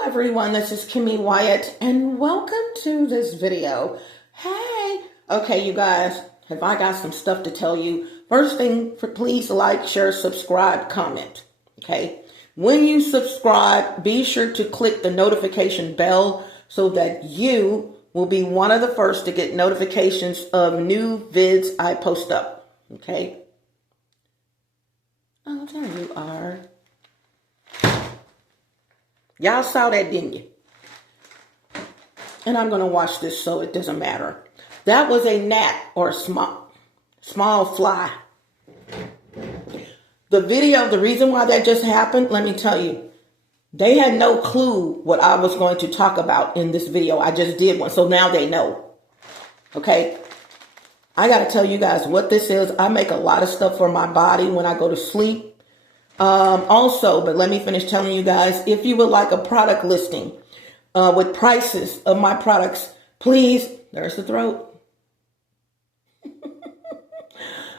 Hello everyone, this is Kimmy Wyatt and welcome to this video. Hey, okay you guys, have I got some stuff to tell you. First thing, please like, share, subscribe, comment. Okay, when you subscribe, be sure to click the notification bell so that you will be one of the first to get notifications of new vids I post up. Okay, oh there you are. Y'all saw that, didn't you? And I'm going to watch this so it doesn't matter. That was a gnat or a small fly. The video, the reason why that just happened, let me tell you. They had no clue what I was going to talk about in this video. I just did one, so now they know. Okay? I got to tell you guys what this is. I make a lot of stuff for my body when I go to sleep. Also, but let me finish telling you guys, if you would like a product listing with prices of my products, please, there's the throat.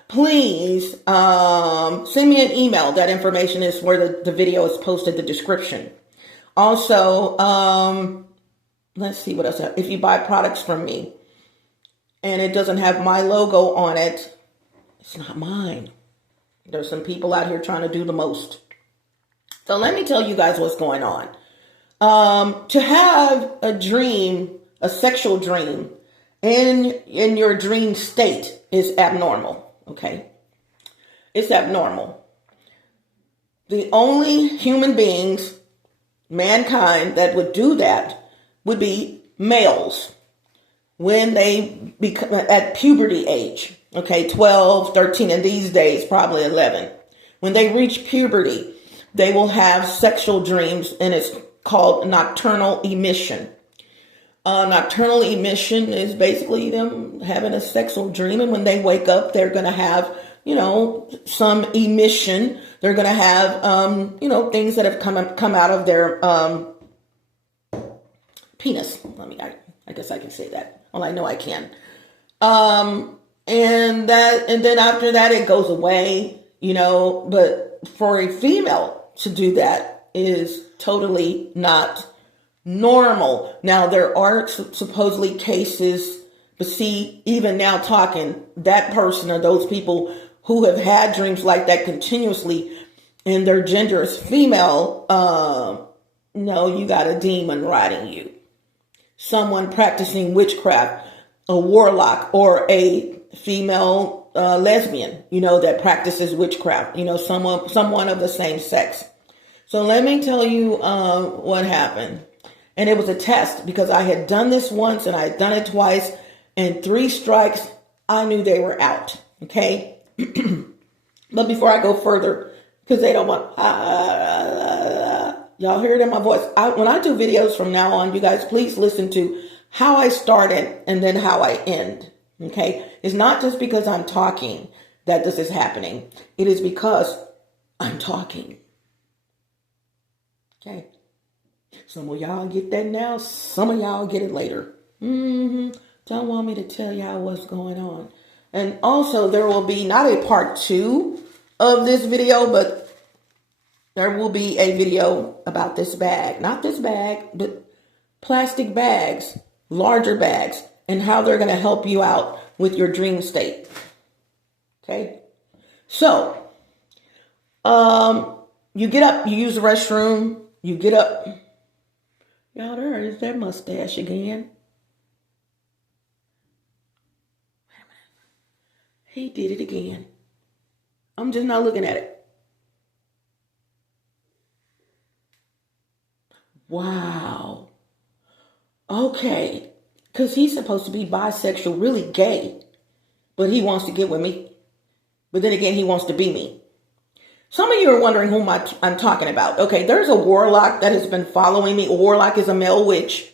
Please send me an email. That information is where the video is posted, the description. Also, let's see what else. If you buy products from me and it doesn't have my logo on it, it's not mine. There's some people out here trying to do the most. So let me tell you guys what's going on. To have a dream, a sexual dream, in your dream state is abnormal. Okay? It's abnormal. The only human beings, mankind, that would do that would be males when they become at puberty age. Okay, 12, 13, and these days, probably 11. When they reach puberty, they will have sexual dreams, and it's called nocturnal emission. Nocturnal emission is basically them having a sexual dream, and when they wake up, they're going to have, some emission. They're going to have, things that have come out of their penis. I guess I can say that. Well, I know I can. And then after that, it goes away, but for a female to do that is totally not normal. Now, there are supposedly cases, but see, even now talking, that person or those people who have had dreams like that continuously and their gender is female, no, you got a demon riding you. Someone practicing witchcraft, a warlock, or a female lesbian, that practices witchcraft, someone of the same sex. So let me tell you what happened. And it was a test because I had done this once and I had done it twice, and 3 strikes, I knew they were out. Okay. But before I go further, because they don't want, y'all hear it in my voice. When I do videos from now on, you guys, please listen to how I started and then how I end. Okay. It's not just because I'm talking that this is happening. It is because I'm talking. Okay. Some of y'all get that now. Some of y'all get it later. Don't want me to tell y'all what's going on. And also there will be not a part 2 of this video, but there will be a video about this bag. Not this bag, but plastic bags, larger bags, and how they're going to help you out with your dream state. Okay. So, you get up, you use the restroom, you get up. Y'all, there is that mustache again. Wait a minute. He did it again. I'm just not looking at it. Wow. Okay. Because he's supposed to be bisexual, really gay. But he wants to get with me. But then again, he wants to be me. Some of you are wondering whom I'm talking about. Okay, there's a warlock that has been following me. A warlock is a male witch.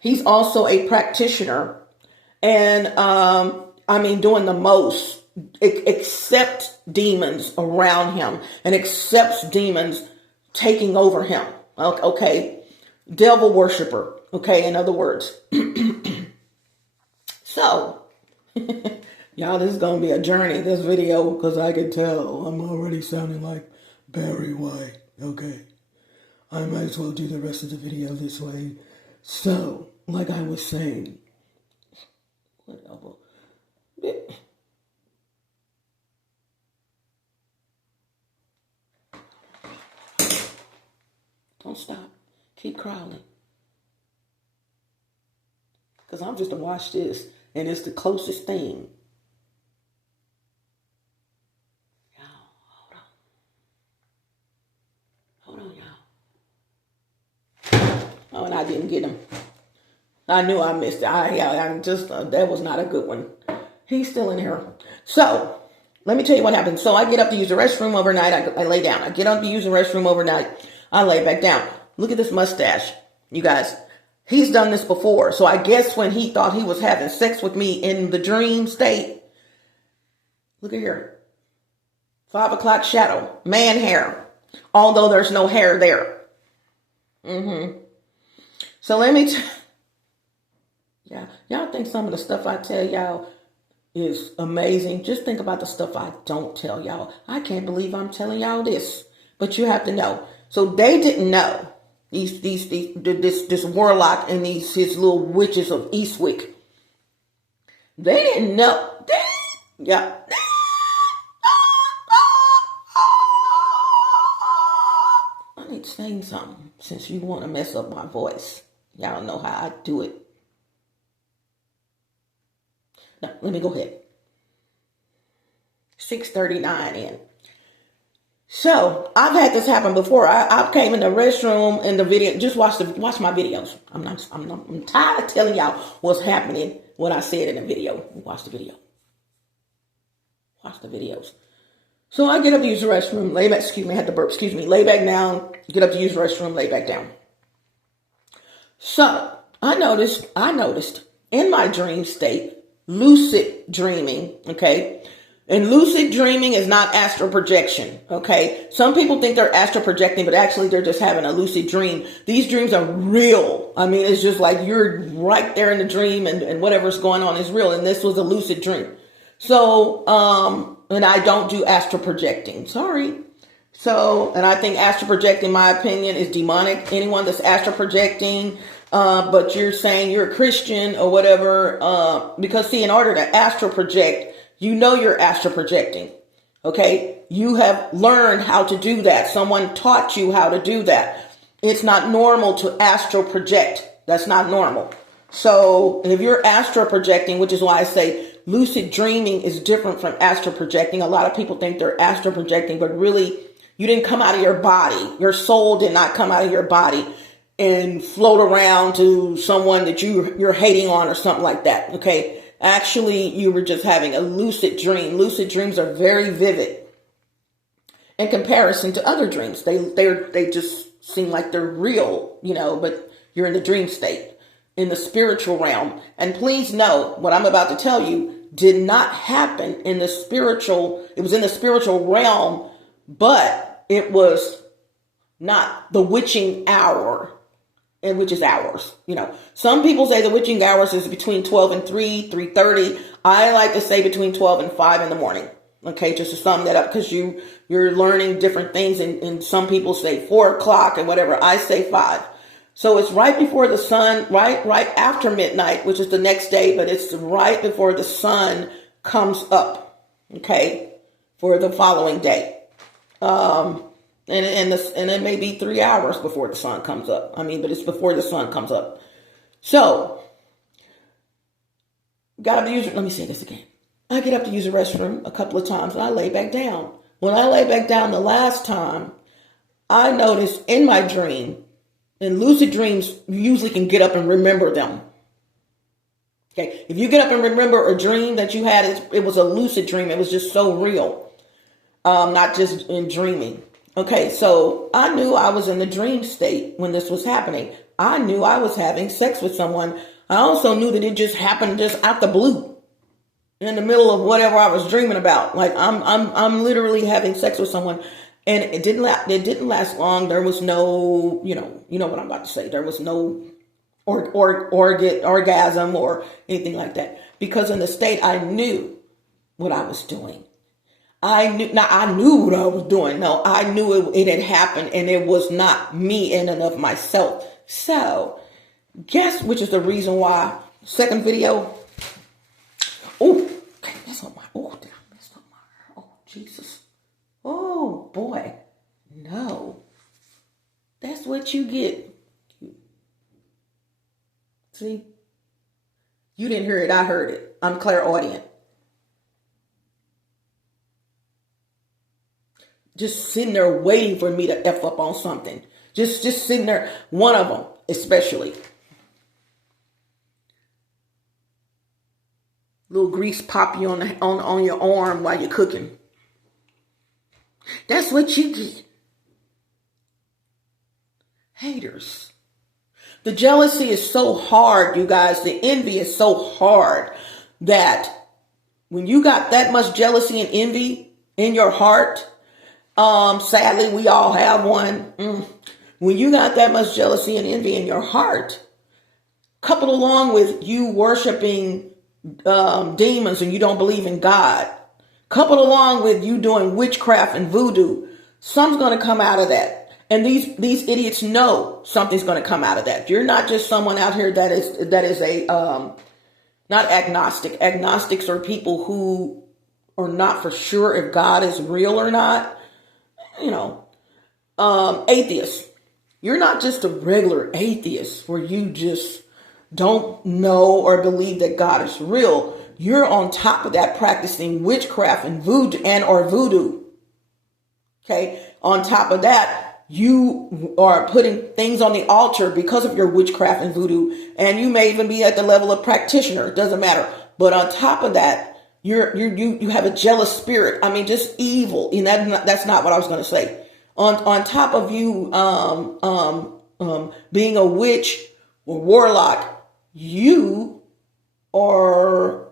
He's also a practitioner. And, doing the most. Accept demons around him. And accepts demons taking over him. Okay. Devil worshiper. Okay, in other words. So, y'all, this is going to be a journey, this video, because I can tell I'm already sounding like Barry White. Okay. I might as well do the rest of the video this way. So, like I was saying, whatever. Don't stop. Keep crawling. Because I'm just to watch this, and it's the closest thing. Y'all, hold on, y'all. Oh, and I didn't get him. I knew I missed it. I'm just, that was not a good one. He's still in here. So, let me tell you what happened. So, I get up to use the restroom overnight. I lay down. I get up to use the restroom overnight. I lay back down. Look at this mustache, you guys. He's done this before. So, I guess when he thought he was having sex with me in the dream state, look at here. 5 o'clock shadow. Man hair. Although there's no hair there. So, let me yeah, y'all think some of the stuff I tell y'all is amazing. Just think about the stuff I don't tell y'all. I can't believe I'm telling y'all this, but you have to know. So they didn't know this warlock and his little witches of Eastwick. They didn't know. Yeah. I need to sing something since you want to mess up my voice. Y'all know how I do it. No, let me go ahead. 6:39 in. So I've had this happen before. I came in the restroom in the video. Just watch my videos. I'm tired of telling y'all what's happening. What I said in the video. Watch the video. Watch the videos. So I get up to use the restroom. Lay back. Excuse me. I had to burp. Excuse me. Lay back down. Get up to use the restroom. Lay back down. So I noticed in my dream state, lucid dreaming. Okay. And lucid dreaming is not astral projection, okay? Some people think they're astral projecting, but actually they're just having a lucid dream. These dreams are real. I mean, it's just like you're right there in the dream and whatever's going on is real. And this was a lucid dream. So, and I don't do astral projecting. Sorry. So, and I think astral projecting, in my opinion, is demonic. Anyone that's astral projecting, but you're saying you're a Christian or whatever, because see, in order to astral project, you know you're astral projecting, okay? You have learned how to do that. Someone taught you how to do that. It's not normal to astral project. That's not normal. So if you're astral projecting, which is why I say lucid dreaming is different from astral projecting. A lot of people think they're astral projecting, but really you didn't come out of your body. Your soul did not come out of your body and float around to someone that you're hating on or something like that, okay? Actually, you were just having a lucid dream. Lucid dreams are very vivid in comparison to other dreams. They just seem like they're real, you know, but you're in the dream state, in the spiritual realm. And please know what I'm about to tell you did not happen in the spiritual. It was in the spiritual realm, but it was not the witching hour. And which is hours, you know. Some people say the witching hours is between 12 and 3:30. I like to say between 12 and 5 in the morning. Okay, just to sum that up, because you're learning different things, and some people say 4 o'clock and whatever. I say 5. So it's right before the sun, right after midnight, which is the next day, but it's right before the sun comes up. Okay, for the following day. And it may be 3 hours before the sun comes up. I mean, but it's before the sun comes up. So, let me say this again. I get up to use the restroom a couple of times and I lay back down. When I lay back down the last time, I noticed in my dream, in lucid dreams, you usually can get up and remember them. Okay, if you get up and remember a dream that you had, it was a lucid dream. It was just so real, not just in dreaming. Okay, so I knew I was in the dream state when this was happening. I knew I was having sex with someone. I also knew that it just happened just out the blue, in the middle of whatever I was dreaming about. Like I'm literally having sex with someone, and it didn't last long. There was no, you know what I'm about to say. There was no orgasm or anything like that, because in the state I knew what I was doing. I knew what I was doing. No, I knew it had happened, and it was not me in and of myself. So, guess which is the reason why. Second video. Oh, okay, that's on my. Oh, did I mess up my? Oh, Jesus. Oh boy, no. That's what you get. See, you didn't hear it. I heard it. I'm clairaudient. Just sitting there waiting for me to F up on something. Just sitting there. One of them, especially. Little grease pop you on your arm while you're cooking. That's what you get. Haters. The jealousy is so hard, you guys. The envy is so hard that when you got that much jealousy and envy in your heart, sadly, we all have one. When you got that much jealousy and envy in your heart, coupled along with you worshiping demons and you don't believe in God, coupled along with you doing witchcraft and voodoo, something's going to come out of that. And these idiots know something's going to come out of that. You're not just someone out here that is a not agnostic. Agnostics are people who are not for sure if God is real or not. Atheists. You're not just a regular atheist where you just don't know or believe that God is real. You're on top of that practicing witchcraft and voodoo. Okay. On top of that, you are putting things on the altar because of your witchcraft and voodoo. And you may even be at the level of practitioner. It doesn't matter. But on top of that, you have a jealous spirit. I mean, just evil. And that's not what I was going to say. On top of you, being a witch or warlock, you are,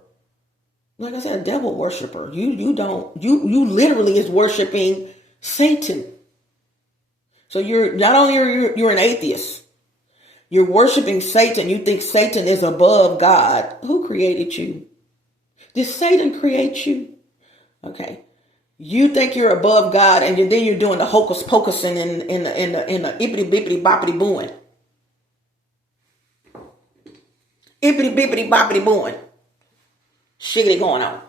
like I said, a devil worshiper. You literally is worshiping Satan. So you're not only you're an atheist, you're worshiping Satan. You think Satan is above God. Who created you? Did Satan create you? Okay. You think you're above God, and then you're doing the hocus pocus in the ippity bippity boppity booing. Ippity bippity boppity booing. Shiggity going on.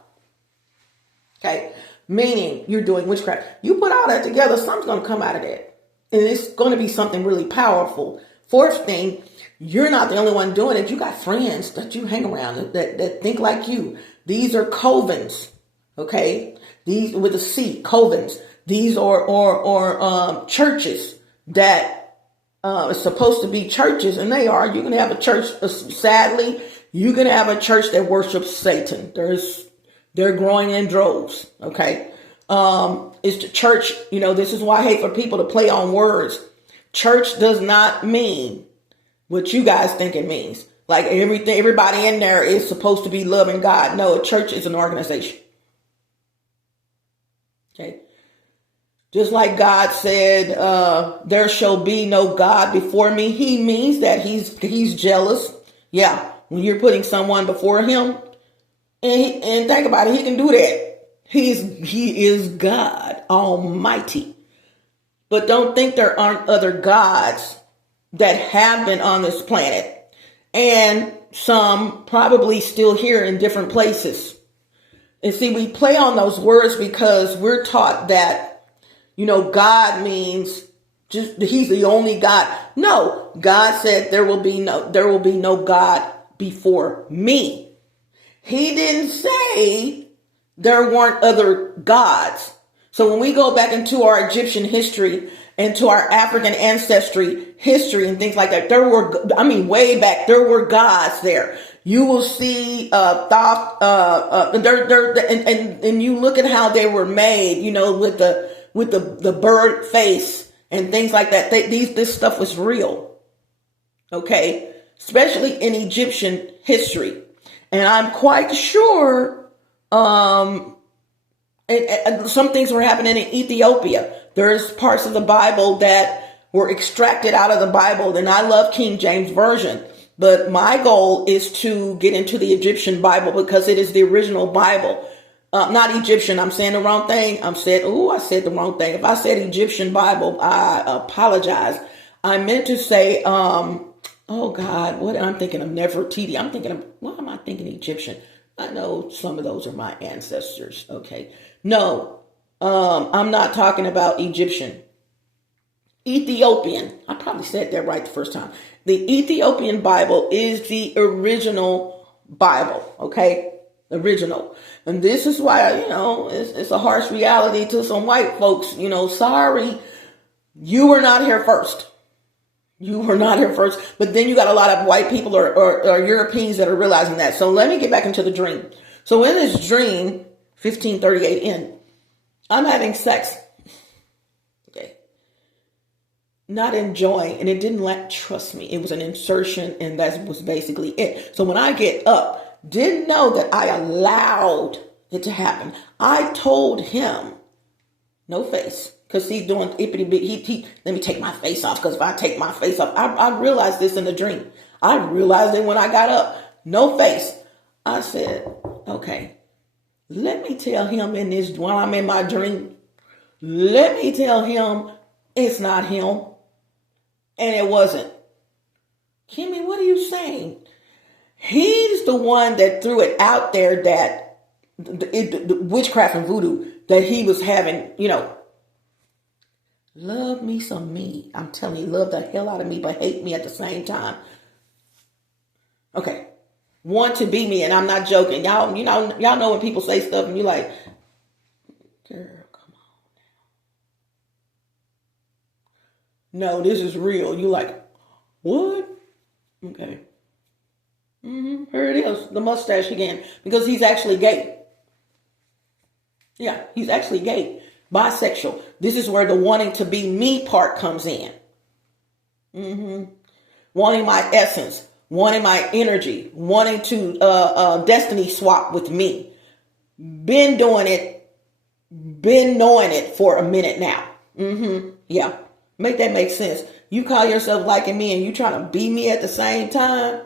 Okay. Meaning you're doing witchcraft. You put all that together, something's going to come out of that. And it's going to be something really powerful. Fourth thing, you're not the only one doing it. You got friends that you hang around that think like you. These are covens. Okay. These with a C, covens. These are churches that are supposed to be churches, and they are. You're going to have a church. Sadly, you're going to have a church that worships Satan. They're growing in droves. Okay, it's the church. This is why I hate for people to play on words. Church does not mean what you guys think it means. Like everybody in there is supposed to be loving God. No, a church is an organization. Okay. Just like God said, there shall be no God before me. He means that he's jealous. Yeah. When you're putting someone before him, and think about it, he can do that. He is God Almighty. But don't think there aren't other gods that have been on this planet, and some probably still here in different places. And see, we play on those words because we're taught that, God means just he's the only God. No, God said there will be no God before me. He didn't say there weren't other gods. So when we go back into our Egyptian history and to our African ancestry history and things like that, way back, there were gods there. You will see and you look at how they were made, with the bird face and things like that. This stuff was real, okay? Especially in Egyptian history, and I'm quite sure and some things were happening in Ethiopia. There's parts of the Bible that were extracted out of the Bible, and I love King James Version. But my goal is to get into the Egyptian Bible because it is the original Bible. Not Egyptian. I'm saying the wrong thing. I said the wrong thing. If I said Egyptian Bible, I apologize. I meant to say, oh God, what I'm thinking of Nefertiti. Why am I thinking Egyptian? I know some of those are my ancestors. Okay. No, I'm not talking about Egyptian. Ethiopian. I probably said that right the first time. The Ethiopian Bible is the original Bible. Okay. Original. And this is why, it's a harsh reality to some white folks. Sorry, you were not here first. You were not here first. But then you got a lot of white people or Europeans that are realizing that. So let me get back into the dream. So in this dream, 1538 in, I'm having sex. Okay. Not enjoying. And it didn't trust me. It was an insertion and that was basically it. So when I get up, didn't know that I allowed it to happen. I told him, no face, because he's doing ippity bit. Let me take my face off, because if I take my face off, I realized this in the dream. I realized it when I got up, no face. I said, okay, let me tell him while I'm in my dream, let me tell him it's not him. And it wasn't. Kimmy, what are you saying? He's the one that threw it out there that the witchcraft and voodoo that he was having, love me some me. I'm telling you, love the hell out of me, but hate me at the same time. Okay. Want to be me, and I'm not joking. Y'all know when people say stuff and you're like, girl, come on now. No, this is real. You like, what? Okay. Here it is, the mustache again, because he's actually gay. Yeah, he's actually gay, bisexual. This is where the wanting to be me part comes in. Wanting my essence, wanting my energy, wanting to destiny swap with me. Been doing it, been knowing it for a minute now. Yeah, make that make sense. You call yourself liking me and you trying to be me at the same time.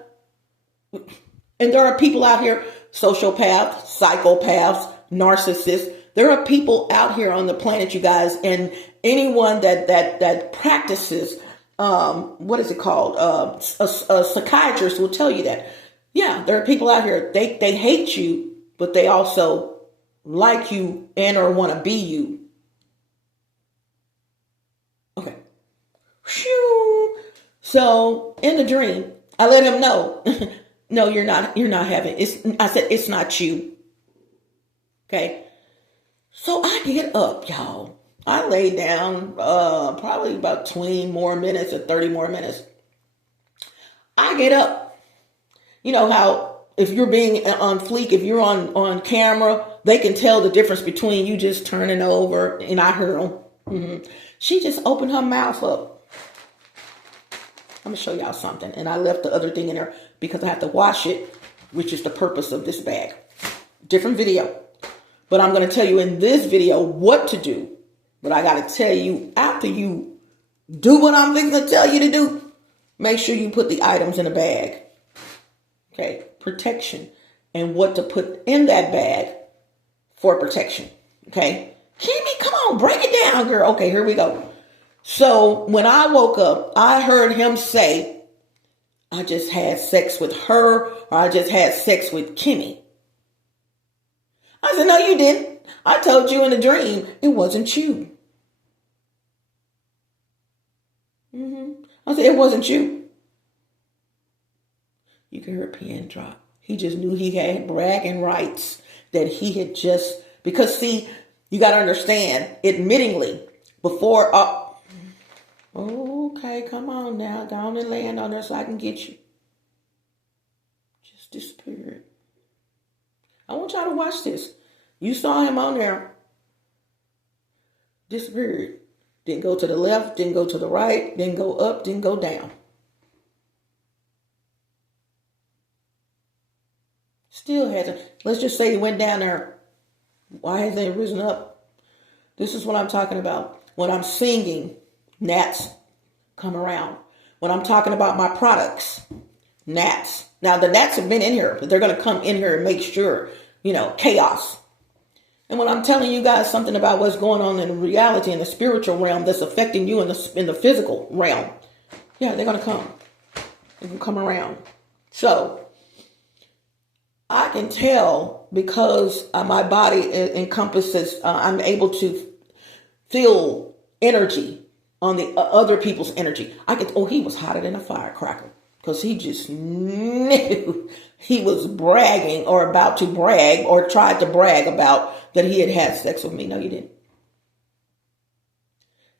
And there are people out here, sociopaths, psychopaths, narcissists. There are people out here on the planet, you guys, and anyone that practices, what is it called? A psychiatrist will tell you that. Yeah, there are people out here, they hate you, but they also like you and or want to be you. Okay. Whew. So in the dream, I let him know. No, you're not having it. I said, it's not you. Okay. So I get up, y'all. I lay down, probably about 20 more minutes or 30 more minutes. I get up. You know how if you're being on fleek, if you're on camera, they can tell the difference between you just turning over, and I heard them. She just opened her mouth up. I'm going to show y'all something. And I left the other thing in there because I have to wash it, which is the purpose of this bag. Different video. But I'm going to tell you in this video what to do. But I got to tell you, after you do what I'm going to tell you to do, make sure you put the items in a bag. Okay. Protection. And what to put in that bag for protection. Okay. Kimmy, come on, break it down, girl. Okay, here we go. So when I woke up, I heard him say, I just had sex with her, or I just had sex with Kimmy. I said, no, you didn't. I told you in a dream, it wasn't you. I said, it wasn't you. You can hear a pen drop. He just knew he had bragging rights that he had just, because see, you got to understand, admittingly, before, okay, come on now. Go on and land on there so I can get you. Just disappeared. I want y'all to watch this. You saw him on there. Disappeared. Didn't go to the left, didn't go to the right, didn't go up, didn't go down. Still hasn't. Let's just say he went down there. Why hasn't he risen up? This is what I'm talking about. When I'm singing, gnats come around. When I'm talking about my products, gnats. Now, the gnats have been in here, but they're going to come in here and make sure, chaos. And when I'm telling you guys something about what's going on in reality, in the spiritual realm, that's affecting you in the physical realm, yeah, they're going to come. They're going to come around. So I can tell because my body encompasses, I'm able to feel energy on the other people's energy. He was hotter than a firecracker because he just knew he was bragging or about to brag or tried to brag about that he had had sex with me. No, you didn't.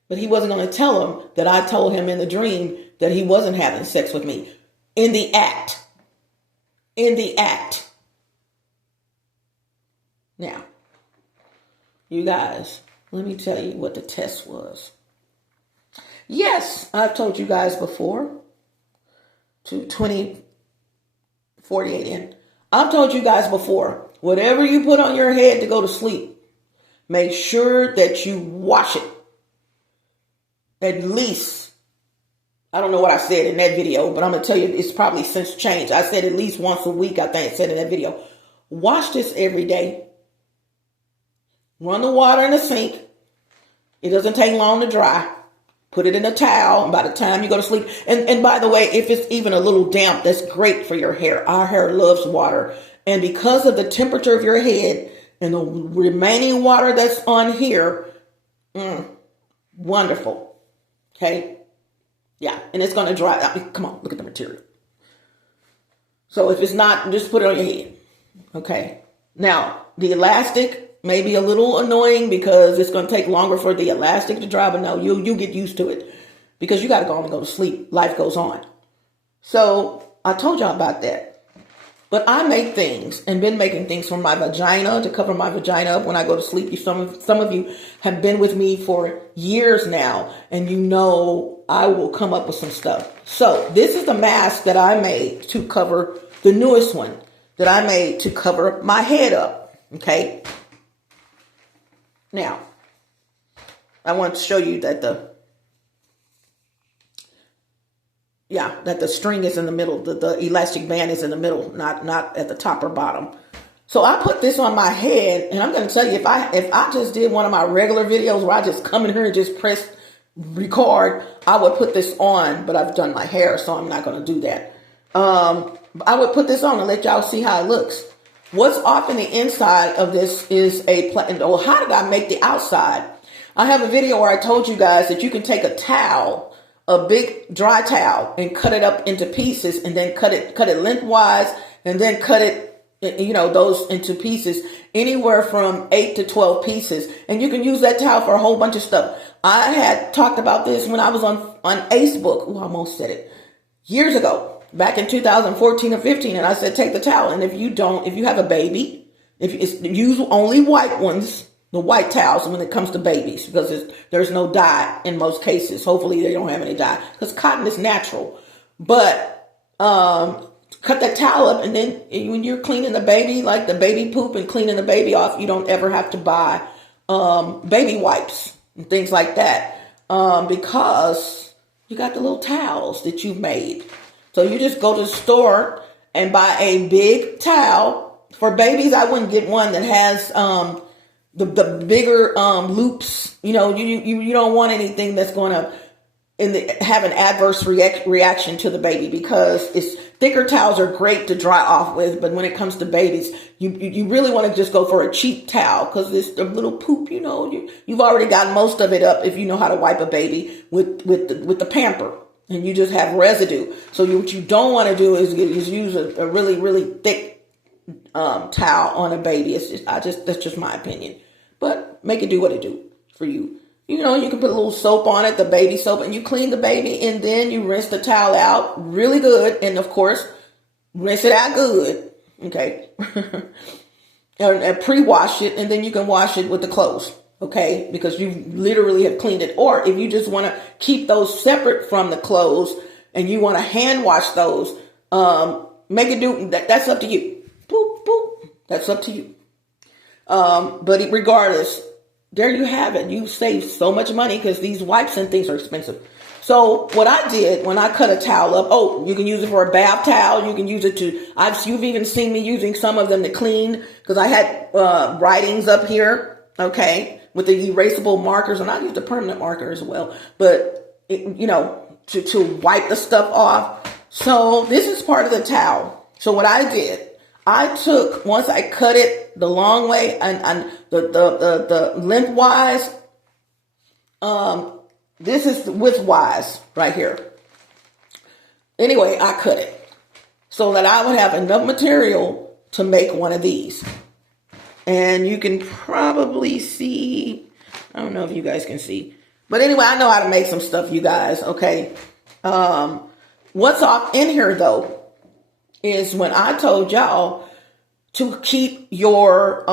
But he wasn't going to tell him that I told him in the dream that he wasn't having sex with me. In the act. In the act. Now, you guys, let me tell you what the test was. Yes, I've told you guys before, to 2048 in. I've told you guys before, whatever you put on your head to go to sleep, make sure that you wash it. At least, I don't know what I said in that video, but I'm going to tell you, it's probably since changed. I said at least once a week, I think I said in that video. Wash this every day. Run the water in the sink. It doesn't take long to dry. Put it in a towel, and by the time you go to sleep, and by the way, if it's even a little damp, that's great for your hair. Our hair loves water. And because of the temperature of your head and the remaining water that's on here, wonderful. Okay? Yeah, and it's going to dry. Come on, look at the material. So if it's not, just put it on your head. Okay? Now, the elastic may be a little annoying because it's going to take longer for the elastic to dry, but no, you'll get used to it because you got to go on and go to sleep. Life goes on. So I told y'all about that. But I make things and been making things for my vagina to cover my vagina up when I go to sleep. Some of you have been with me for years now, and you know I will come up with some stuff. So this is the mask that I made to cover, the newest one that I made to cover my head up. Okay. Now, I want to show you that the string is in the middle. The elastic band is in the middle, not at the top or bottom. So I put this on my head, and I'm going to tell you, if I just did one of my regular videos where I just come in here and just press record, I would put this on, but I've done my hair, so I'm not going to do that. I would put this on and let y'all see how it looks. What's off in the inside of this is well, how did I make the outside? I have a video where I told you guys that you can take a towel, a big dry towel, and cut it up into pieces, and then cut it lengthwise, and then cut it, those into pieces, anywhere from 8 to 12 pieces. And you can use that towel for a whole bunch of stuff. I had talked about this when I was on Facebook. I almost said it years ago. Back in 2014 or 15, and I said, take the towel. And if you have a baby, use only white ones, the white towels when it comes to babies, because there's no dye in most cases. Hopefully they don't have any dye, because cotton is natural. But cut that towel up, and then when you're cleaning the baby, like the baby poop and cleaning the baby off, you don't ever have to buy baby wipes and things like that, because you got the little towels that you've made. So you just go to the store and buy a big towel. For babies, I wouldn't get one that has the bigger loops. You don't want anything that's going to have an adverse reaction to the baby, because thicker towels are great to dry off with. But when it comes to babies, you really want to just go for a cheap towel, because it's the little poop. You've already got most of it up if you know how to wipe a baby with the pamper. And you just have residue. So what you don't want to do is use a really, really thick towel on a baby. That's just my opinion. But make it do what it do for you. You can put a little soap on it, the baby soap, and you clean the baby, and then you rinse the towel out really good. And of course, rinse it out good. Okay. and pre-wash it, and then you can wash it with the clothes. Okay, because you literally have cleaned it. Or if you just want to keep those separate from the clothes and you want to hand wash those, make it do. That's up to you. Boop, boop. That's up to you. But regardless, there you have it. You save so much money because these wipes and things are expensive. So what I did when I cut a towel up, oh, you can use it for a bath towel. You can use it you've even seen me using some of them to clean, because I had writings up here, okay, with the erasable markers, and I used a permanent marker as well, but to wipe the stuff off. So this is part of the towel. So what I did, I took, once I cut it the long way and the lengthwise, this is widthwise right here. Anyway, I cut it so that I would have enough material to make one of these. And you can probably see, I don't know if you guys can see, but anyway, I know how to make some stuff, you guys, okay? What's off in here though is when I told y'all to keep your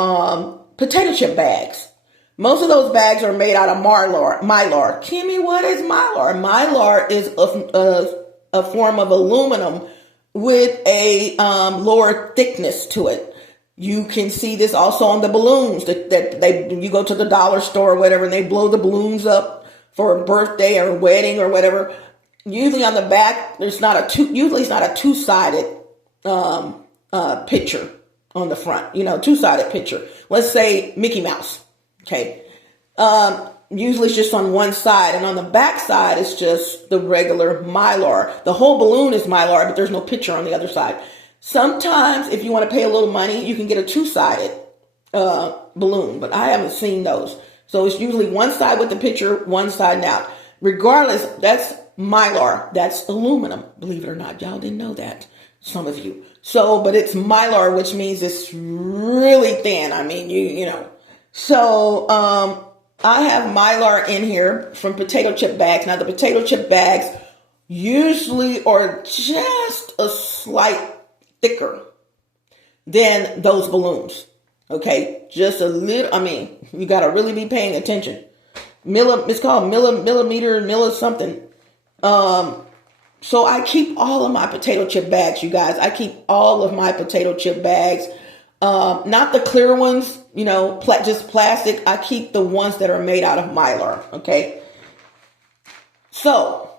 potato chip bags. Most of those bags are made out of mylar. Kimmy, what is mylar? Mylar is a form of aluminum with a lower thickness to it. You can see this also on the balloons that you go to the dollar store or whatever, and they blow the balloons up for a birthday or a wedding or whatever. Usually on the back, usually it's not a two-sided picture on the front, two-sided picture. Let's say Mickey Mouse. Okay. Usually it's just on one side, and on the back side, it's just the regular mylar. The whole balloon is mylar, but there's no picture on the other side. Sometimes if you want to pay a little money, you can get a two-sided, balloon, but I haven't seen those. So it's usually one side with the picture, one side out. Regardless, that's mylar. That's aluminum. Believe it or not, y'all didn't know that. Some of you. So, but it's mylar, which means it's really thin. I mean, you know. So, I have mylar in here from potato chip bags. Now, the potato chip bags usually are just a slight thicker than those balloons. Okay? Just a little, I mean, you got to really be paying attention. It's called millimeter something. So I keep all of my potato chip bags, you guys. I keep all of my potato chip bags. Not the clear ones, just plastic. I keep the ones that are made out of mylar, okay? So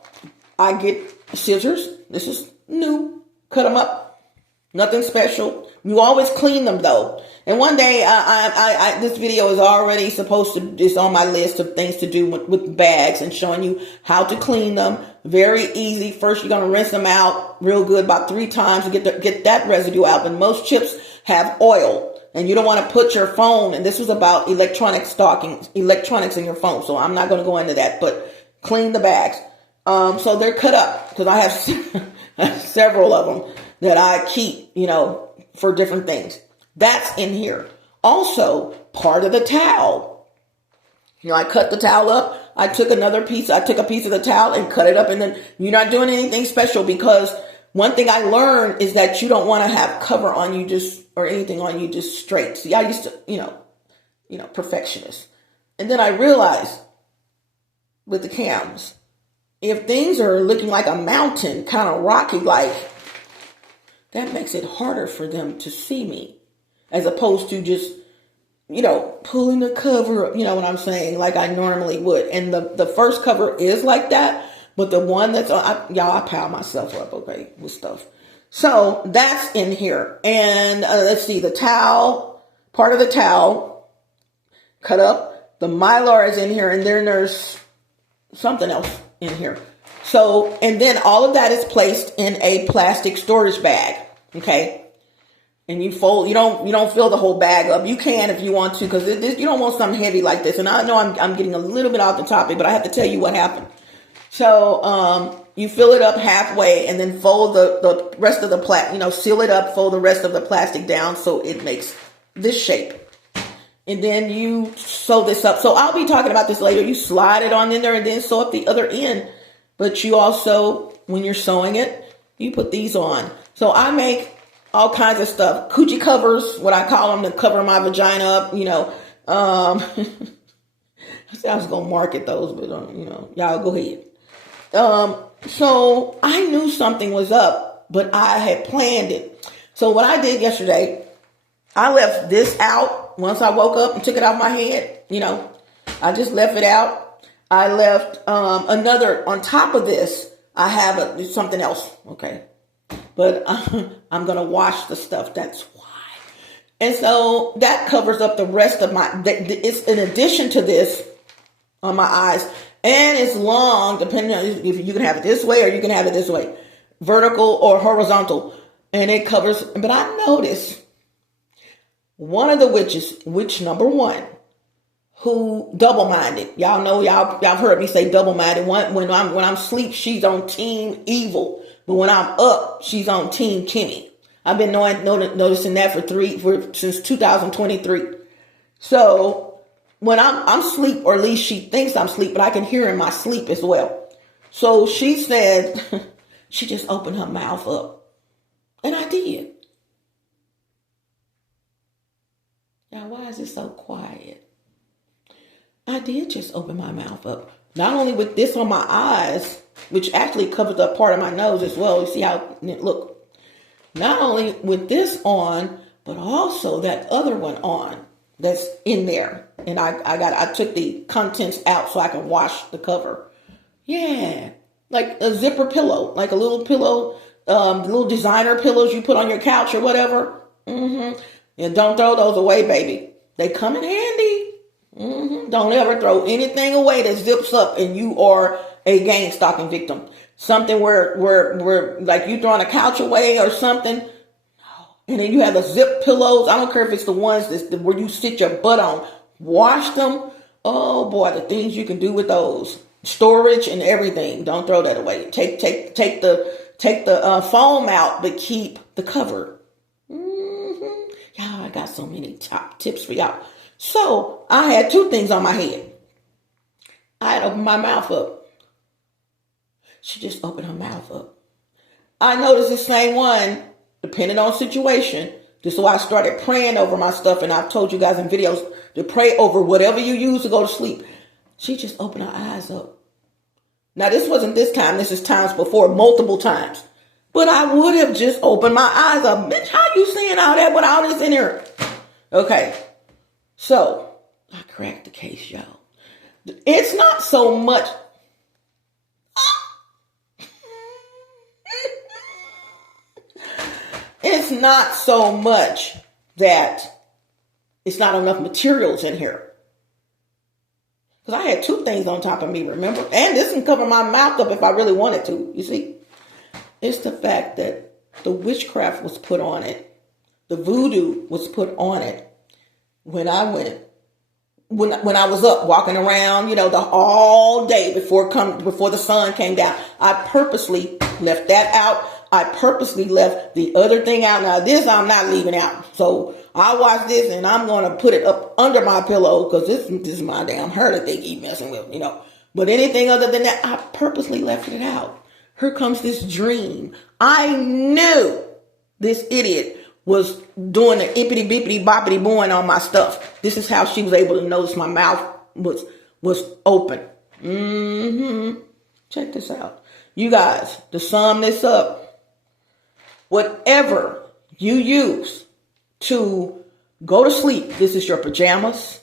I get scissors. This is new. Cut them up. Nothing special. You always clean them though. And one day, this video is already it's on my list of things to do with bags and showing you how to clean them. Very easy. First, you're going to rinse them out real good about 3 times to get that residue out. But most chips have oil, and you don't want to put your phone, and this was about electronics in your phone. So I'm not going to go into that, but clean the bags. So they're cut up because I have several of them that I keep, for different things. That's in here. Also, part of the towel. I cut the towel up. I took a piece of the towel and cut it up, and then you're not doing anything special, because one thing I learned is that you don't want to have cover on you or anything on you just straight. See, I used to, perfectionist. And then I realized with the cams, if things are looking like a mountain, kind of rocky, like, that makes it harder for them to see me, as opposed to just, pulling the cover, what I'm saying, like I normally would. And the first cover is like that, but the one that's on, I pile myself up, okay, with stuff. So that's in here. And let's see, the towel, part of the towel, cut up. The mylar is in here, and then there's something else in here. So, and then all of that is placed in a plastic storage bag, okay? And you fold, you don't fill the whole bag up. You can if you want to, because you don't want something heavy like this. And I know I'm getting a little bit off the topic, but I have to tell you what happened. So you fill it up halfway, and then fold the rest of the seal it up, fold the rest of the plastic down so it makes this shape. And then you sew this up. So I'll be talking about this later. You slide it on in there and then sew up the other end. But you also, when you're sewing it, you put these on. So I make all kinds of stuff. Coochie covers, what I call them, to cover my vagina up, I said I was going to market those, but, y'all go ahead. So I knew something was up, but I had planned it. So what I did yesterday, I left this out once I woke up and took it off my head. I just left it out. I left another, on top of this, I have something else, okay? But I'm going to wash the stuff, that's why. And so that covers up the rest of it's in addition to this on my eyes. And it's long, depending on if you can have it this way or you can have it this way, vertical or horizontal. And it covers, but I noticed one of the witches, witch number one, who double-minded. Y'all know, y'all heard me say double-minded. When I'm asleep, she's on team evil. But when I'm up, she's on team Kimmy. I've been noticing that since 2023. So when I'm asleep, or at least she thinks I'm asleep, but I can hear in my sleep as well. So she said, she just opened her mouth up. And I did. Now, why is it so quiet? I did just open my mouth up. Not only with this on my eyes, which actually covers up part of my nose as well. You see how, look. Not only with this on, but also that other one on that's in there. And I took the contents out so I can wash the cover. Yeah. Like a zipper pillow, like a little pillow, little designer pillows you put on your couch or whatever. Mm-hmm. And don't throw those away, baby. They come in handy. Mm-hmm. Don't ever throw anything away that zips up and you are a gang stalking victim. Something where like you throwing a couch away or something. No. And then you have the zip pillows. I don't care if it's the ones where you sit your butt on. Wash them. Oh boy, the things you can do with those. Storage and everything. Don't throw that away. Take the foam out, but keep the cover. Mm-hmm. Y'all, I got so many top tips for y'all. So I had two things on my head. I had opened my mouth up. She just opened her mouth up. I noticed the same one, depending on situation. This is why I started praying over my stuff. And I've told you guys in videos to pray over whatever you use to go to sleep. She just opened her eyes up. Now, this wasn't this time. This is times before, multiple times. But I would have just opened my eyes up. Bitch, how you seeing all that with all this in here? Okay. So, I cracked the case, y'all. It's not so much. It's not so much that it's not enough materials in here. Because I had two things on top of me, remember? And this can cover my mouth up if I really wanted to, you see? It's the fact that the witchcraft was put on it. The voodoo was put on it when I was up walking around, all day before the sun came down. I purposely left that out. I purposely left the other thing out. Now this I'm not leaving out. So I watch this and I'm going to put it up under my pillow because this is my damn hair that they keep messing with, But anything other than that, I purposely left it out. Here comes this dream. I knew this idiot was doing the ippity bippity boppity boing on my stuff. This is how she was able to notice my mouth was open. Mm-hmm. Check this out. You guys, to sum this up, whatever you use to go to sleep, this is your pajamas,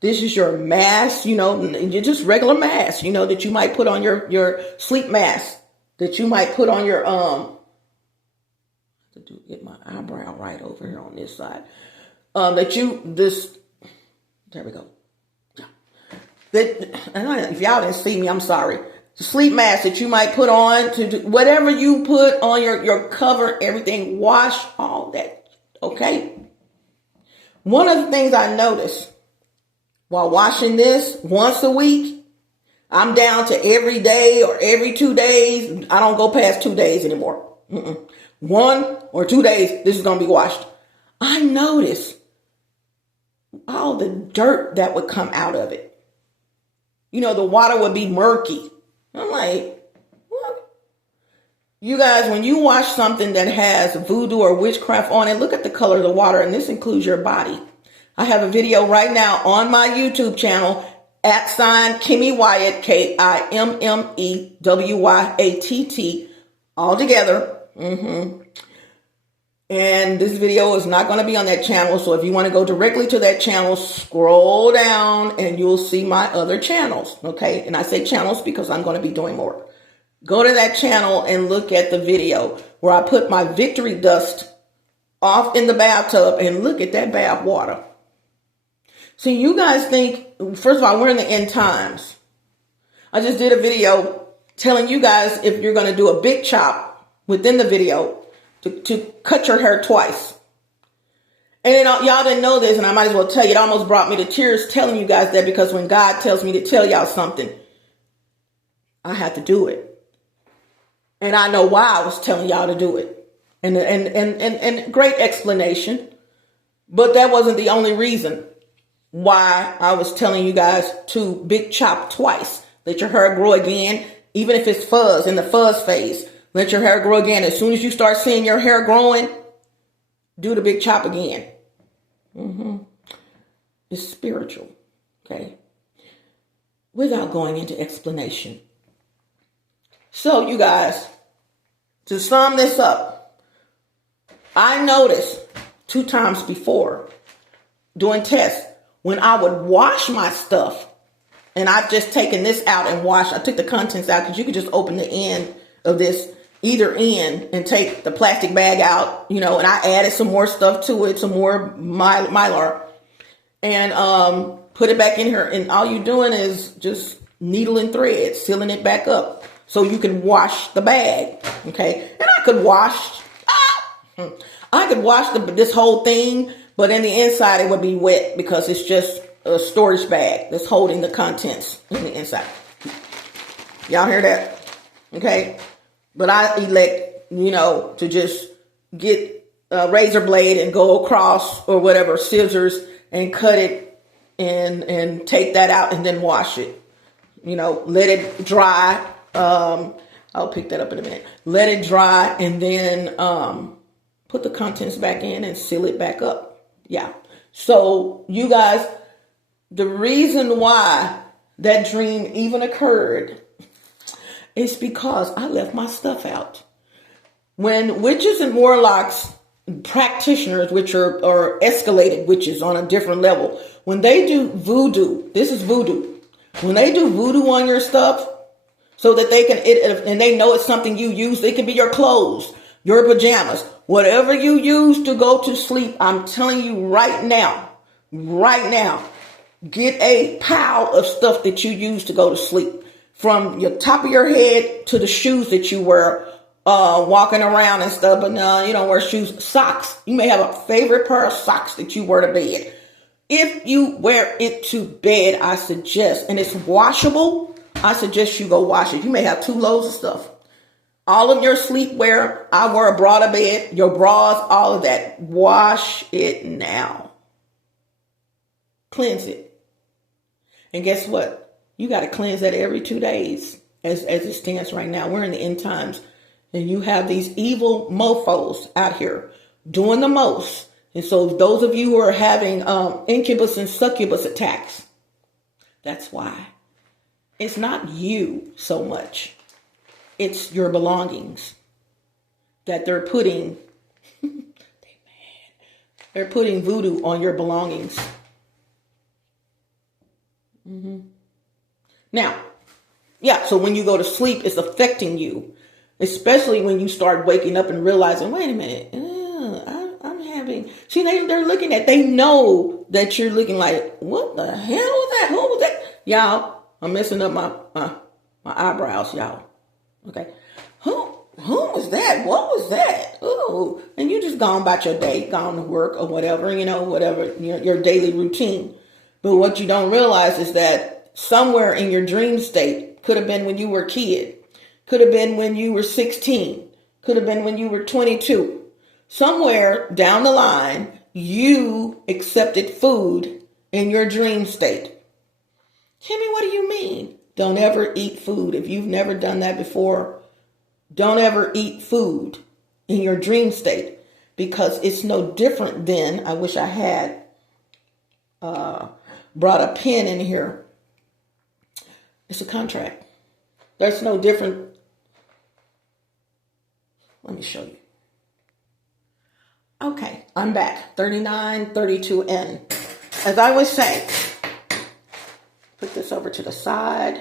this is your mask, you're just regular mask, that you might put on your sleep mask, that you might put on your, to get my eyebrow right over here on this side, there we go. If y'all didn't see me, I'm sorry. The sleep mask that you might put on to do whatever you put on your cover, everything, wash all that. Okay. One of the things I noticed while washing this once a week, I'm down to every day or every 2 days. I don't go past 2 days anymore. 1 or 2 days, this is going to be washed. I noticed all the dirt that would come out of it. The water would be murky. I'm like, what? You guys, when you wash something that has voodoo or witchcraft on it, look at the color of the water, and this includes your body. I have a video right now on my YouTube channel, @KimMeWyatt, KimMeWyatt, all together. And this video is not going to be on that channel. So if you want to go directly to that channel, scroll down and you'll see my other channels. Okay. And I say channels because I'm going to be doing more. Go to that channel and look at the video where I put my victory dust off in the bathtub and look at that bath water. See, you guys think, first of all, we're in the end times. I just did a video telling you guys if you're going to do a big chop within the video to cut your hair twice. And y'all didn't know this, and I might as well tell you, it almost brought me to tears telling you guys that, because when God tells me to tell y'all something, I have to do it. And I know why I was telling y'all to do it. And great explanation. But that wasn't the only reason why I was telling you guys to big chop twice. Let your hair grow again, even if it's fuzz, in the fuzz phase. Let your hair grow again. As soon as you start seeing your hair growing, do the big chop again. It's spiritual, okay? Without going into explanation. So, you guys, to sum this up, I noticed 2 times before doing tests, when I would wash my stuff, and I've just taken this out and washed, I took the contents out, because you could just open the end of this, either end, and take the plastic bag out, and I added some more stuff to it, some more mylar, and put it back in here. And all you're doing is just needle and thread, sealing it back up so you can wash the bag. Okay. And I could wash this whole thing, but in the inside it would be wet because it's just a storage bag that's holding the contents in the inside. Y'all hear that? Okay. But I elect, to just get a razor blade and go across, or whatever, scissors, and cut it and take that out and then wash it. Let it dry. I'll pick that up in a minute. Let it dry and then put the contents back in and seal it back up. Yeah. So you guys, the reason why that dream even occurred, it's because I left my stuff out. When witches and warlocks, practitioners, which are escalated witches on a different level, when they do voodoo, this is voodoo. When they do voodoo on your stuff, so that they can, and they know it's something you use, it can be your clothes, your pajamas, whatever you use to go to sleep. I'm telling you right now, get a pile of stuff that you use to go to sleep. From your top of your head to the shoes that you wear, walking around and stuff. But no, you don't wear shoes. Socks. You may have a favorite pair of socks that you wear to bed. If you wear it to bed, I suggest, and it's washable, I suggest you go wash it. You may have 2 loads of stuff. All of your sleepwear, I wear a bra to bed, your bras, all of that. Wash it now. Cleanse it. And guess what? You got to cleanse that every 2 days as it stands right now. We're in the end times. And you have these evil mofos out here doing the most. And so those of you who are having incubus and succubus attacks, that's why. It's not you so much. It's your belongings that they're putting. They're putting voodoo on your belongings. Now, yeah, so when you go to sleep, it's affecting you, especially when you start waking up and realizing, wait a minute, I'm having, see, they're looking at, they know that you're looking like, what the hell was that? Who was that? Y'all, I'm messing up my eyebrows, y'all. Okay. Who was that? What was that? Ooh. And you just gone about your day, gone to work or whatever, whatever, your daily routine. But what you don't realize is that somewhere in your dream state, could have been when you were a kid, could have been when you were 16, could have been when you were 22. Somewhere down the line, you accepted food in your dream state. Kimmy, what do you mean? Don't ever eat food. If you've never done that before, don't ever eat food in your dream state, because it's no different than, I wish I had brought a pen in here. It's a contract. There's no different. Let me show you. Okay, I'm back. 3932N. As I was saying, put this over to the side.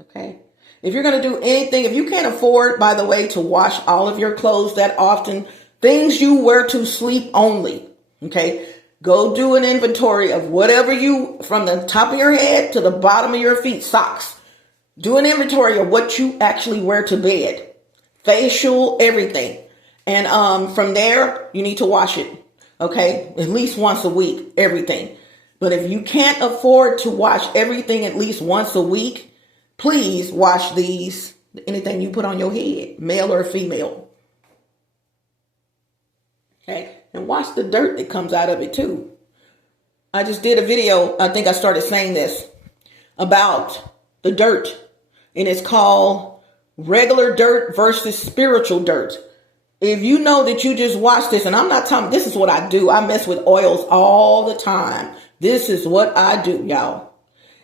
Okay. If you're going to do anything, if you can't afford, by the way, to wash all of your clothes that often, things you wear to sleep only. Okay. Go do an inventory of whatever you, from the top of your head to the bottom of your feet, socks. Do an inventory of what you actually wear to bed. Facial, everything. And from there, you need to wash it. Okay. At least once a week, everything. But if you can't afford to wash everything at least once a week, please wash these, anything you put on your head, male or female. Okay. And wash the dirt that comes out of it too. I just did a video, I think I started saying this, about the dirt. And it's called regular dirt versus spiritual dirt. If you know that you just wash this, and I'm not talking, this is what I do. I mess with oils all the time. This is what I do, y'all.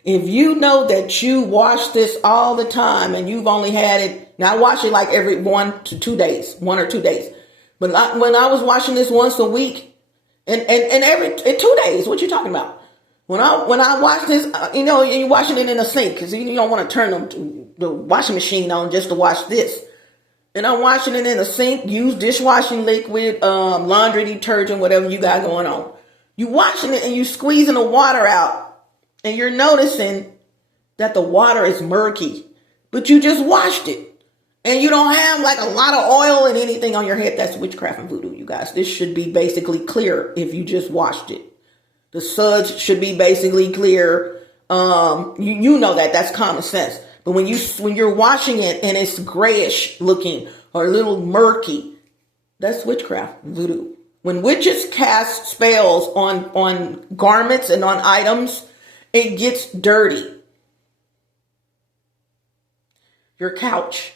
If you know that you wash this all the time and you've only had it, now I wash it like every 1 or 2 days. But when I was washing this once a week and in 2 days, what you talking about? When I wash this, you're washing it in a sink because you don't want to turn the washing machine on just to wash this. And I'm washing it in a sink, use dishwashing liquid, laundry detergent, whatever you got going on. You washing it and you squeezing the water out and you're noticing that the water is murky, but you just washed it and you don't have like a lot of oil and anything on your head. That's witchcraft and voodoo, you guys. This should be basically clear if you just washed it. The suds should be basically clear. You know that's common sense. But when you're washing it and it's grayish looking or a little murky, that's witchcraft, voodoo. When witches cast spells on garments and on items, it gets dirty. Your couch,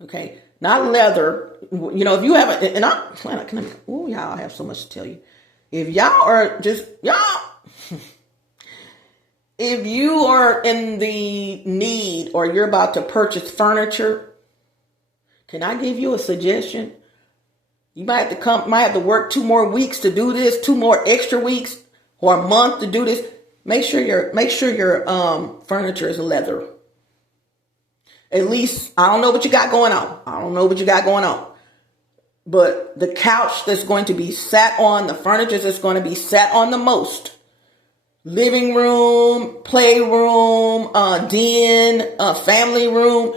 okay, not leather. If you have y'all, I have so much to tell you. If you are in the need or you're about to purchase furniture, can I give you a suggestion? You might have to work 2 more weeks to do this, 2 more extra weeks or a month to do this. Make sure your furniture is leather. At least, I don't know what you got going on. But the couch that's going to be sat on, the furniture that's going to be sat on the most, living room, playroom, den, family room,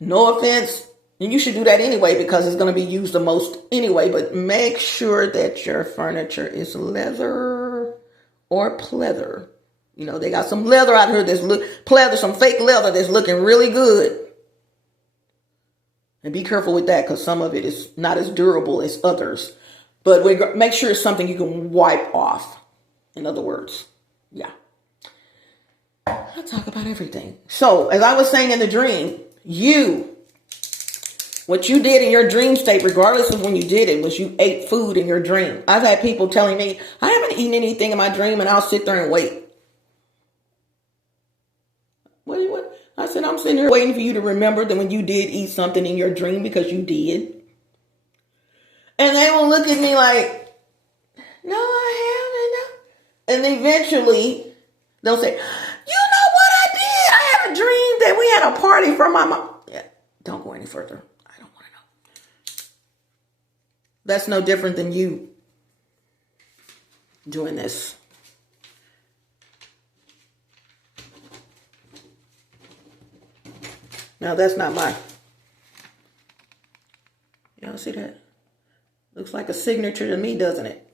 no offense. And you should do that anyway because it's going to be used the most anyway. But make sure that your furniture is leather or pleather. They got some leather out here pleather, some fake leather that's looking really good. And be careful with that because some of it is not as durable as others. But make sure it's something you can wipe off. In other words, yeah. I'll talk about everything. So, as I was saying in the dream, what you did in your dream state, regardless of when you did it, was you ate food in your dream. I've had people telling me, I haven't eaten anything in my dream, and I'll sit there and wait. What? I said, I'm sitting here waiting for you to remember that when you did eat something in your dream because you did. And they will look at me like, no, I haven't. And eventually they'll say, you know what I did? I had a dream that we had a party for my mom. Yeah, don't go any further. I don't want to know. That's no different than you doing this. Now that's not mine. Y'all see that? Looks like a signature to me, doesn't it?